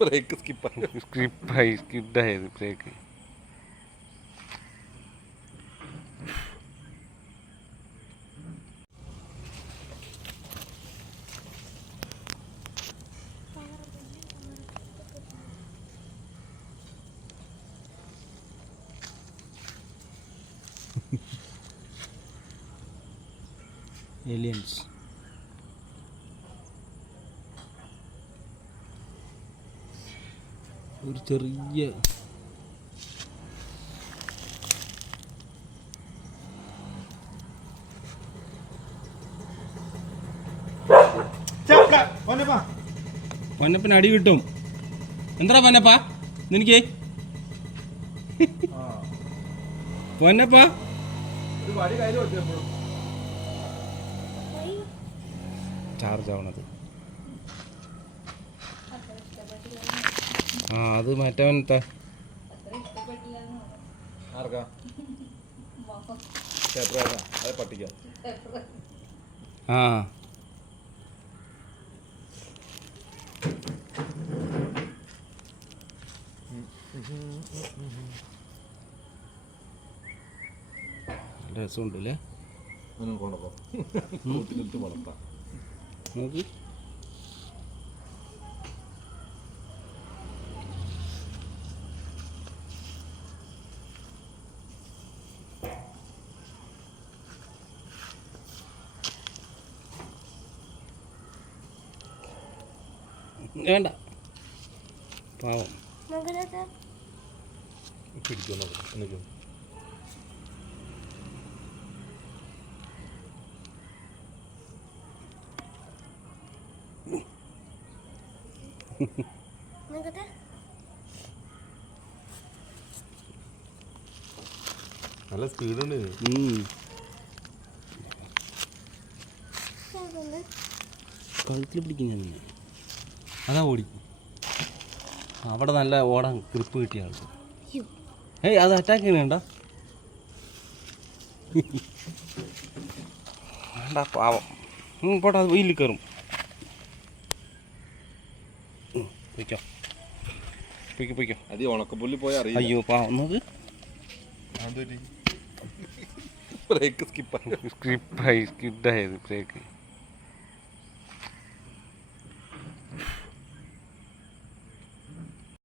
Break skip സ്കിപ്പായി സ്കിഡായത് brake aliens ഒരു ചെറിയ പൊന്നപ്പന് അടി കിട്ടും. എന്താ പൊന്നപ്പ? നിനക്ക്? പൊന്നപ്പ? ചാർജ് ആവണത്. ആ അത് മാറ്റാൻ ആർക്കാ? പേപ്പർ അത് പട്ടിക്കാം. ആ. രസമുണ്ടല്ലേ? കൊണ്ടപ്പോ കൂട്ടിലിട്ട് വളർത്താം. നോക്ക്. വേണ്ട. പാവം. പിടിക്കുന്നു നല്ല സ്പീഡുണ്ട്. കഴുത്തിൽ പിടിക്കുന്ന അതാ ഓടി. അവിടെ നല്ല ഓടാൻ ക്രിപ്പ് കിട്ടിയ ആൾക്ക്. ഏയ് അത് അറ്റാക്ക് ചെയ്യണണ്ട? വേണ്ട പാവം. പോട്ടെ അത് വെയിലിൽ കയറും പൊയ്ക്കോ. പൊയ്ക്കോ പൊയ്ക്കോ. അത് ഈ ഉണക്കപ്പുല്ല് പോയി അറിയില്ല. അയ്യോ പാവം. നോക്ക് ബ്രേക്ക് സ്കിപ്പ് സ്കിപ്പായി സ്കിഡായത് ബ്രേക്ക്